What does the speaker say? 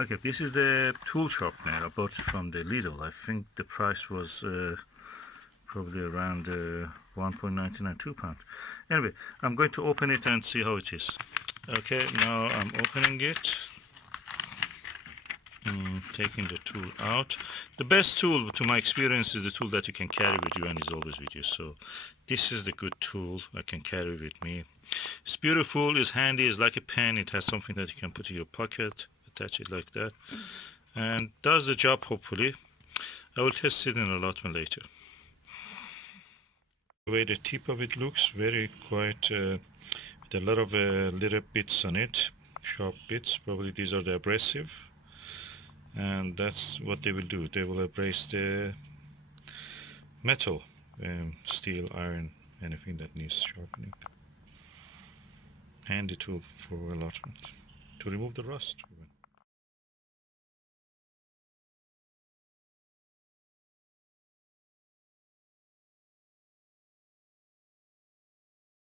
Okay, this is the tool sharpener. I bought it from the Lidl. I think the price was probably around £1.99, £2. Anyway, I'm going to open it and see how it is. Okay, now I'm opening it. Taking the tool out. The best tool, to my experience, is the tool that you can carry with you and is always with you. So this is the good tool I can carry with me. It's beautiful, it's handy, it's like a pen. It has something that you can put in your pocket, attach it like that, and does the job hopefully. I will test it in allotment later. The way the tip of it looks, very quite with a lot of little bits on it, sharp bits. Probably these are the abrasive, and that's what they will do. They will abrade the metal, steel, iron, anything that needs sharpening. Handy tool for allotment to remove the rust even.